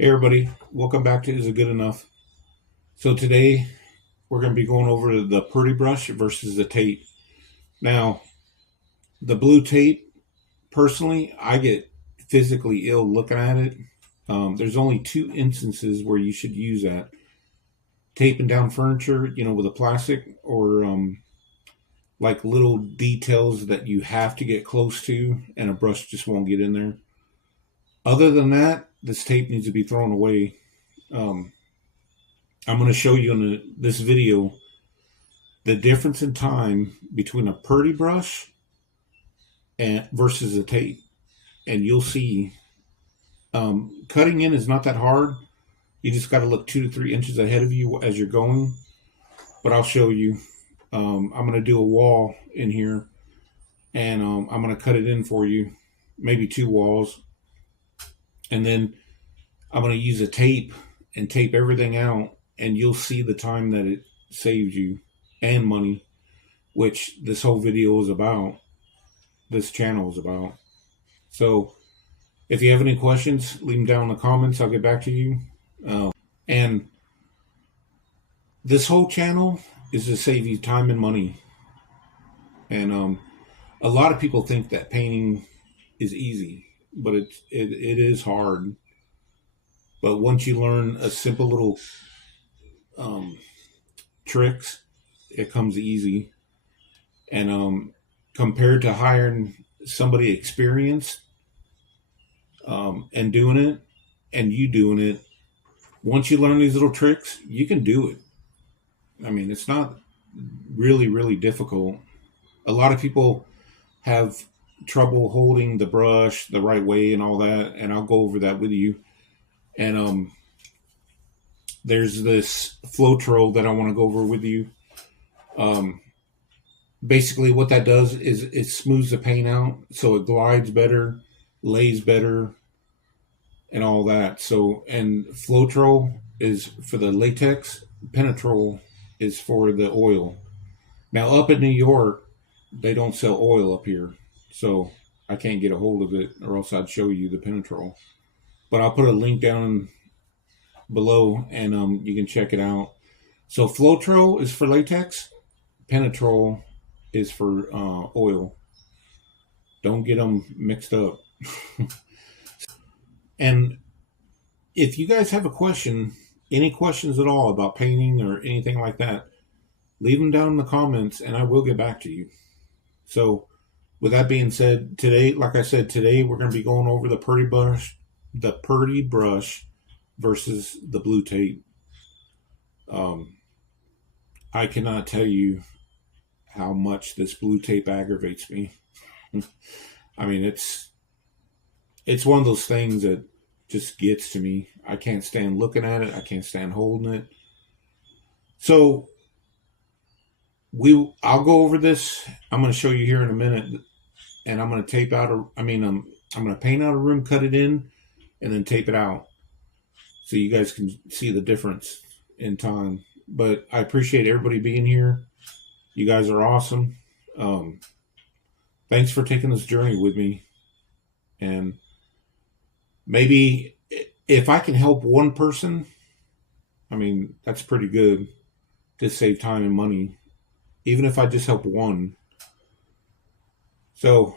Hey everybody, welcome back to Is It Good Enough? So today we're going to be going over the Purdy brush versus the tape. Now, the blue tape, personally, I get physically ill looking at it. There's only two instances where you should use that. Taping down furniture, with a plastic, or like little details that you have to get close to and a brush just won't get in there. Other than that, this tape needs to be thrown away. Um, I'm going to show you in this video the difference in time between a Purdy brush and versus a tape, and you'll see cutting in is not that hard. You just got to look 2 to 3 inches ahead of you as you're going. But I'll show you. I'm going to do a wall in here, and I'm going to cut it in for you, maybe 2 walls, and then I'm going to use a tape and tape everything out, and you'll see the time that it saves you and money, which this whole video is about. This channel is about. So if you have any questions, leave them down in the comments. I'll get back to you. And this whole channel is to save you time and money. And a lot of people think that painting is easy, but it is hard. But once you learn a simple little tricks, it comes easy. And compared to hiring somebody experienced and doing it, and you doing it, once you learn these little tricks, you can do it. I mean, it's not really, really difficult. A lot of people have trouble holding the brush the right way and all that, and I'll go over that with you. And there's this Floetrol that I want to go over with you. Basically, what that does is it smooths the paint out, so it glides better, lays better, and all that. So, and Floetrol is for the latex, Penetrol is for the oil. Now, up in New York, they don't sell oil up here, so I can't get a hold of it, or else I'd show you the Penetrol. But I'll put a link down below, and you can check it out. So, Floetrol is for latex, Penetrol is for oil. Don't get them mixed up. And if you guys have a question, any questions at all about painting or anything like that, leave them down in the comments and I will get back to you. So with that being said, today, like I said, today we're going to be going over the Purdy brush versus the blue tape. I cannot tell you how much this blue tape aggravates me. I mean, it's one of those things that just gets to me. I can't stand looking at it. I can't stand holding it. So I'll go over this. I'm going to show you here in a minute, and I'm going to tape out I'm going to paint out a room, cut it in, and then tape it out, so you guys can see the difference in time. But I appreciate everybody being here. You guys are awesome. Thanks for taking this journey with me. And maybe if I can help one person, I mean, that's pretty good to save time and money, even if I just help one. So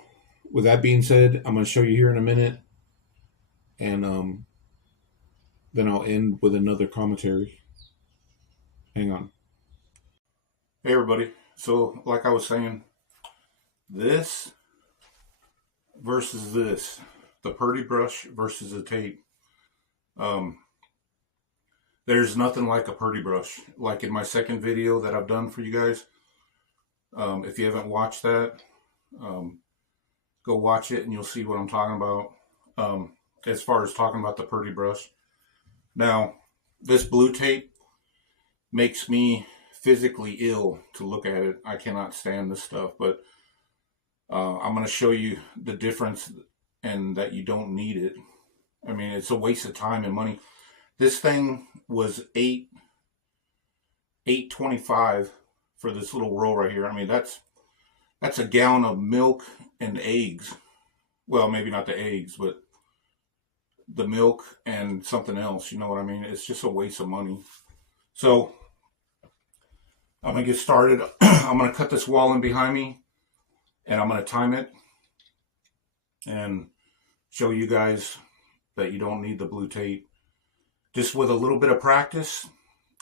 with that being said, I'm going to show you here in a minute, and then I'll end with another commentary. Hang on. Hey everybody. So like I was saying, this versus this, the Purdy brush versus the tape. There's nothing like a Purdy brush. Like in my second video that I've done for you guys, if you haven't watched that, go watch it and you'll see what I'm talking about, as far as talking about the Purdy brush. Now, this blue tape makes me physically ill to look at it. I cannot stand this stuff, but I'm going to show you the difference and that you don't need it. I mean, it's a waste of time and money. This thing was $8.25 for this little roll right here. I mean, that's a gallon of milk and eggs. Well, maybe not the eggs, but the milk and something else. You know what I mean? It's just a waste of money. So I'm going to get started. I'm going to cut this wall in behind me, and I'm going to time it and show you guys that you don't need the blue tape. Just with a little bit of practice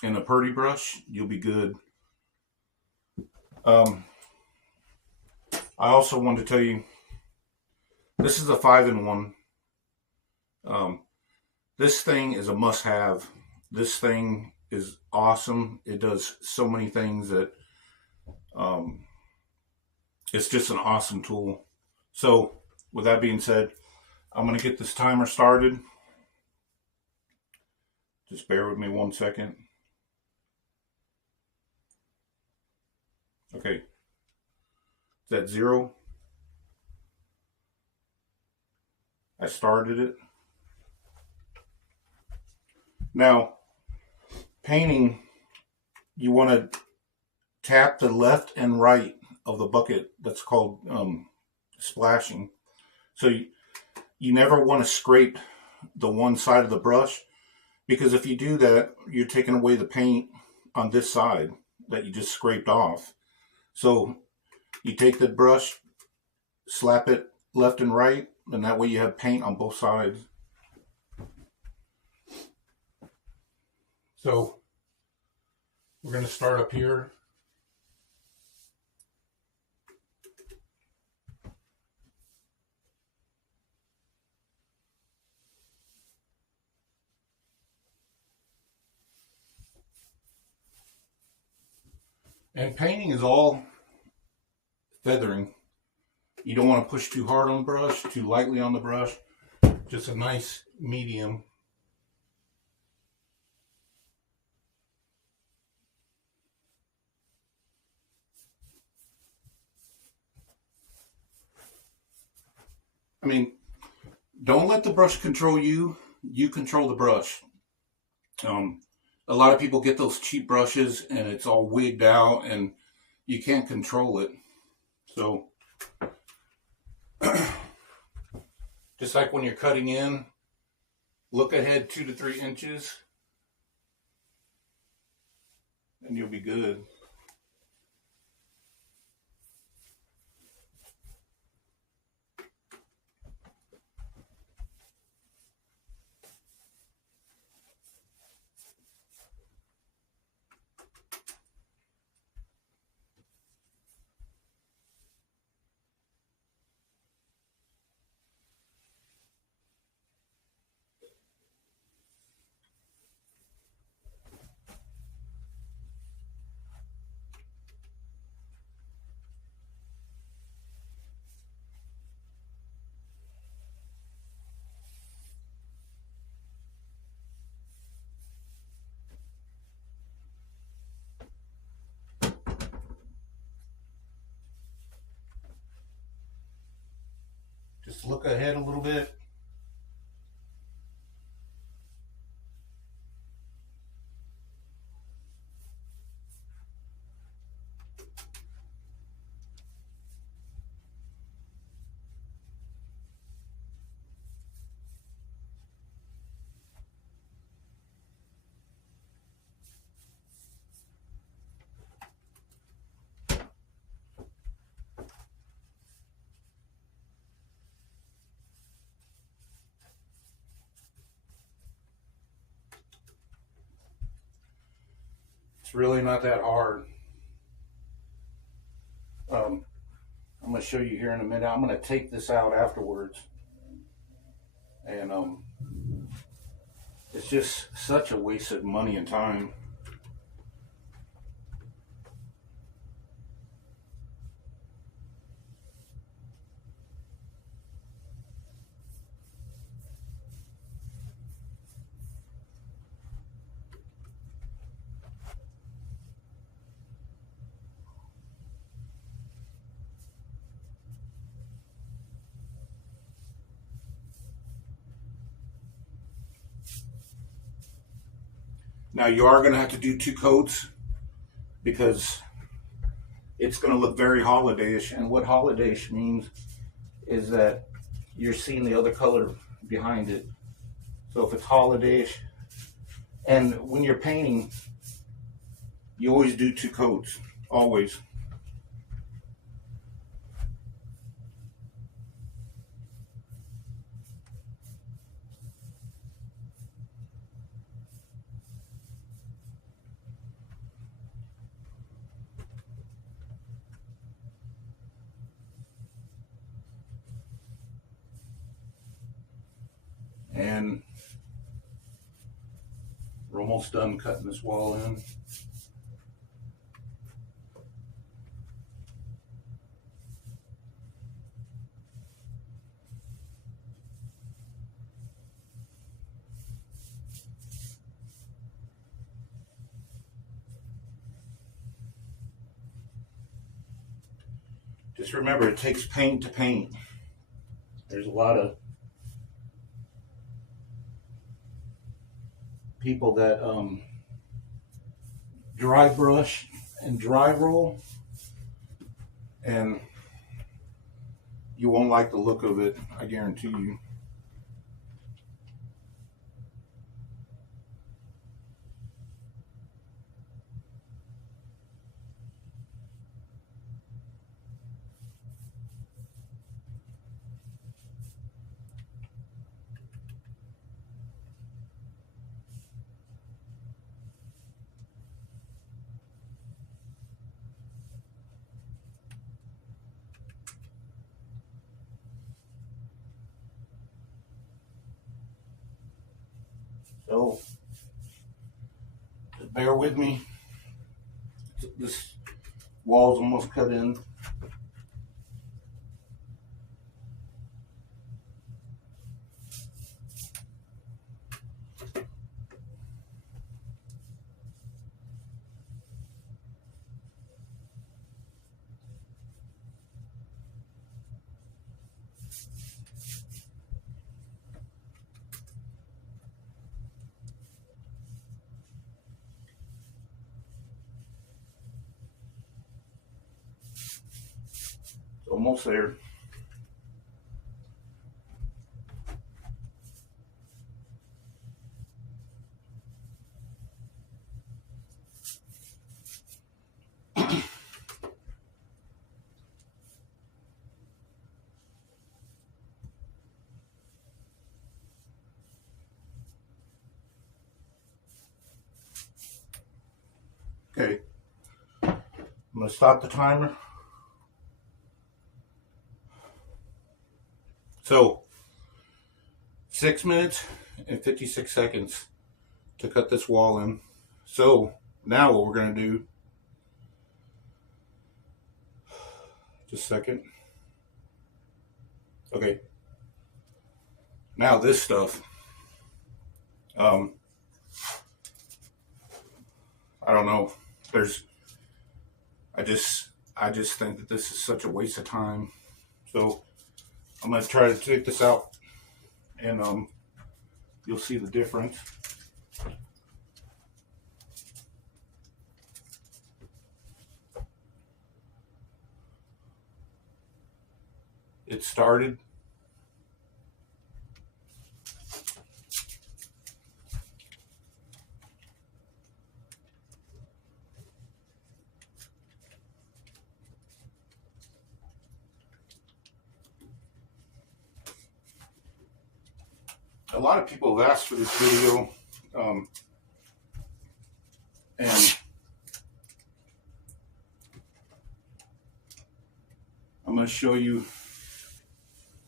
and a Purdy brush, you'll be good. I also wanted to tell you, this is a 5-in-1. This thing is a must-have. This thing is awesome. It does so many things that it's just an awesome tool. So with that being said, I'm going to get this timer started. Just bear with me 1 second. Okay. It's at 0. I started it. Now, painting, you want to tap the left and right of the bucket. That's called splashing. So you never want to scrape the one side of the brush, because if you do that, you're taking away the paint on this side that you just scraped off. So you take the brush, slap it left and right, and that way you have paint on both sides. So we're going to start up here. And painting is all feathering. You don't want to push too hard on the brush, too lightly on the brush. Just a nice medium. I mean, don't let the brush control you. You control the brush. A lot of people get those cheap brushes and it's all wigged out and you can't control it. So, just like when you're cutting in, look ahead 2 to 3 inches and you'll be good. Just look ahead a little bit. It's really not that hard. I'm going to show you here in a minute. I'm going to take this out afterwards. And it's just such a waste of money and time. Now you are going to have to do 2 coats because it's going to look very holidayish. And what holidayish means is that you're seeing the other color behind it. So if it's holiday-ish, and when you're painting, you always do 2 coats, always. And we're almost done cutting this wall in. Just remember, it takes paint to paint. There's a lot of people that dry brush and dry roll, and you won't like the look of it, I guarantee you. So, just bear with me. This wall's almost cut in. It's almost there. Okay, I'm going to stop the timer. So, 6 minutes and 56 seconds to cut this wall in. So, now what we're going to do, just a second. Okay, now this stuff, I don't know, I just think that this is such a waste of time. So I'm going to try to take this out, and you'll see the difference. It started. A lot of people have asked for this video, and I'm going to show you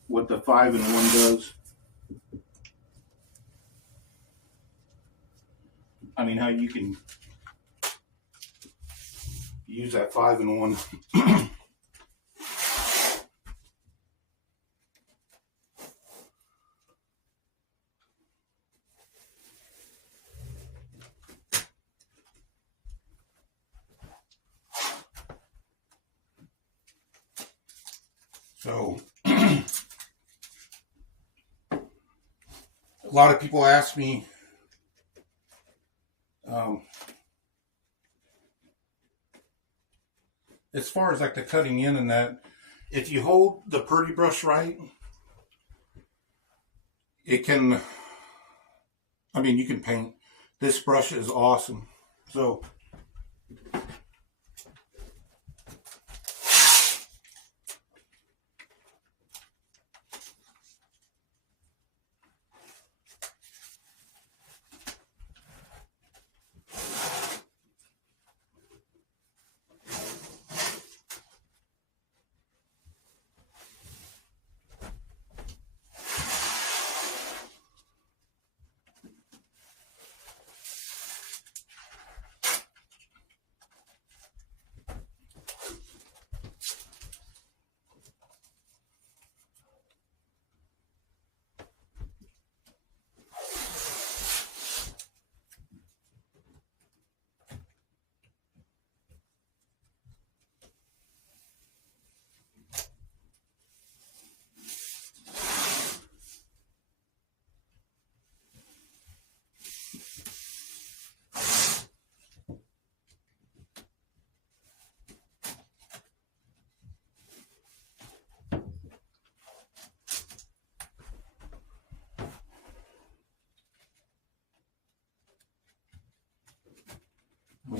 what the 5-in-1 does. I mean, how you can use that 5-in-1. So, a lot of people ask me, as far as like the cutting in and that, if you hold the Purdy brush right, it can I mean, you can paint. This brush is awesome. So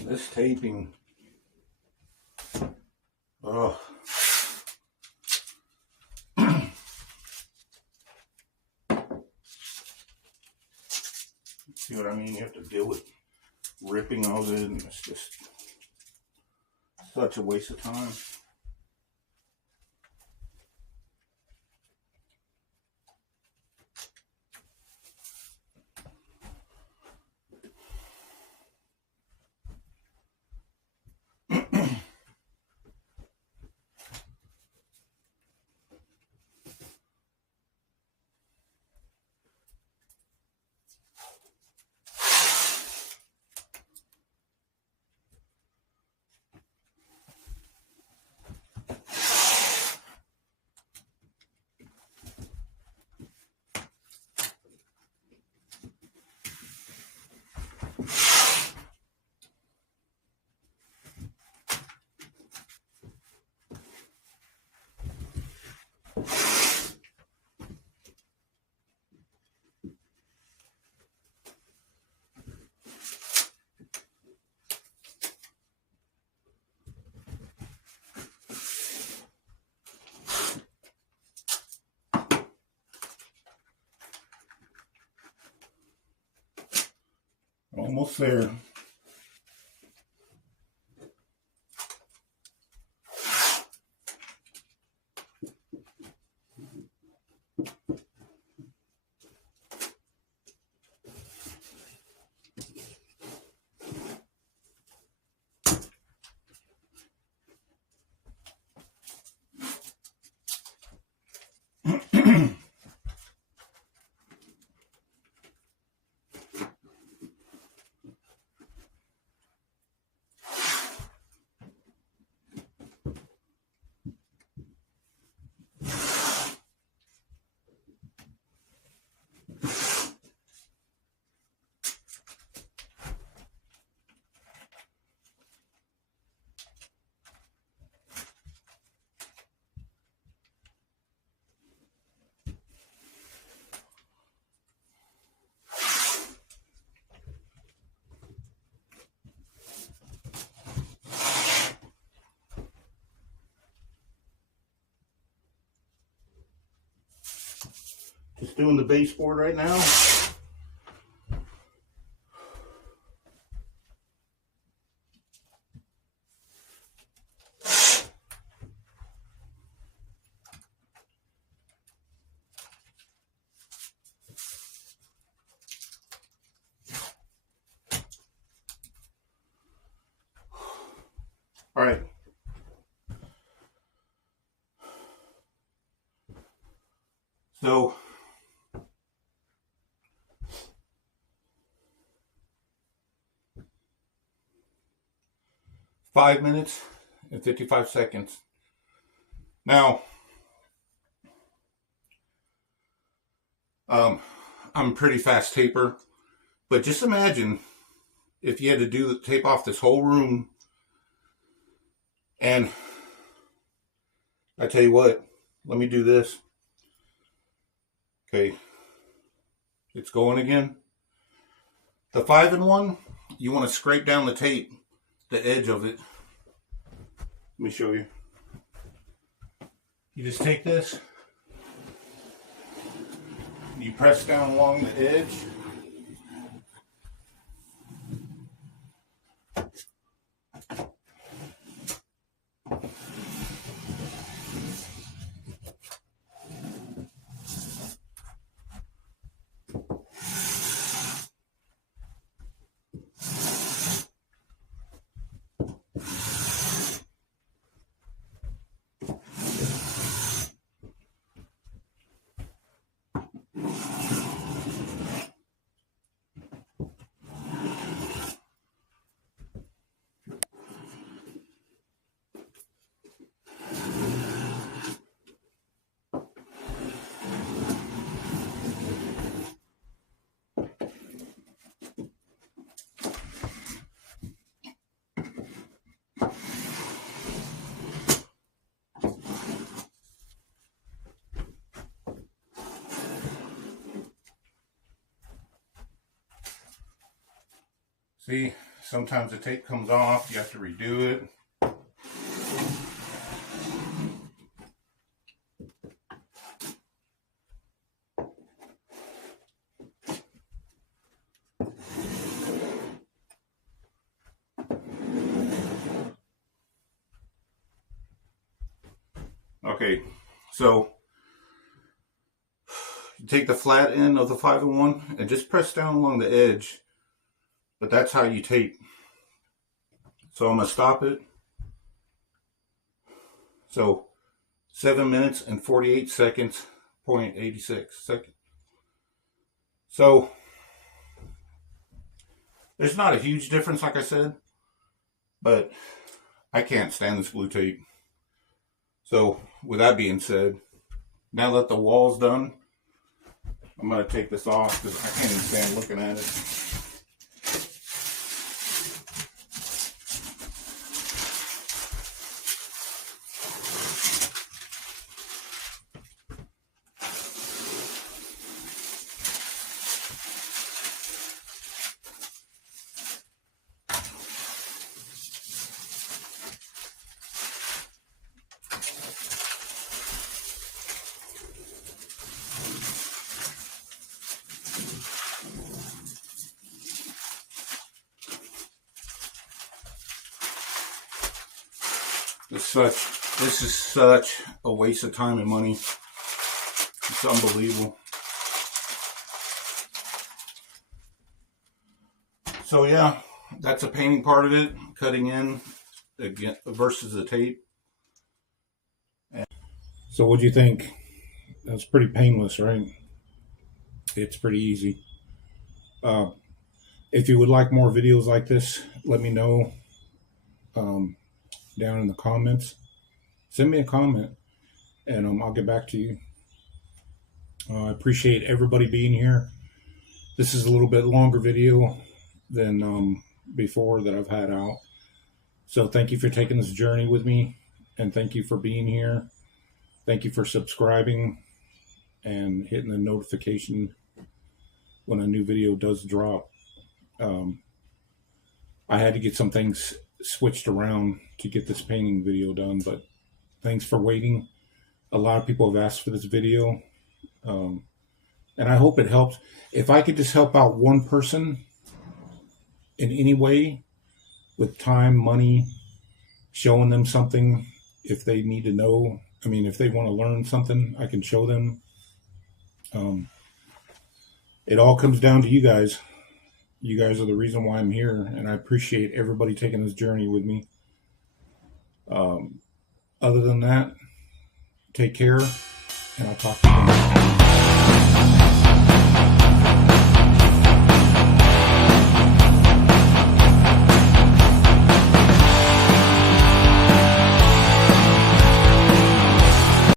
this taping, oh. See what I mean? You have to deal with ripping all this, and it's just such a waste of time. Almost there. Just doing the baseboard right now. All right. So $5 minutes and 55 seconds. Now, I'm a pretty fast taper, but just imagine if you had to do the tape off this whole room. And I tell you what, let me do this. Okay, it's going again. The 5-in-1, you want to scrape down the tape, the edge of it. Let me show you. You just take this, you press down along the edge. See, sometimes the tape comes off, you have to redo it. Okay, so you take the flat end of the 5-in-1 and just press down along the edge. But that's how you tape. So I'm going to stop it. So 7 minutes and 48 seconds, 0.86 seconds. So there's not a huge difference, like I said, but I can't stand this blue tape. So with that being said, now that the wall's done, I'm going to take this off because I can't even stand looking at it. This is such a waste of time and money. It's unbelievable. So yeah, that's a painting part of it, cutting in again versus the tape. So what do you think? That's pretty painless, right? It's pretty easy. If you would like more videos like this, let me know down in the comments. Send me a comment and I'll get back to you. I appreciate everybody being here. This is a little bit longer video than before that I've had out. So thank you for taking this journey with me, and thank you for being here. Thank you for subscribing and hitting the notification when a new video does drop. I had to get some things switched around to get this painting video done, but thanks for waiting. A lot of people have asked for this video, and I hope it helps. If I could just help out one person in any way with time, money, showing them something, if they need to know, I mean, if they want to learn something, I can show them. It all comes down to you guys. You guys are the reason why I'm here, and I appreciate everybody taking this journey with me. Other than that, take care, and I'll talk to you later.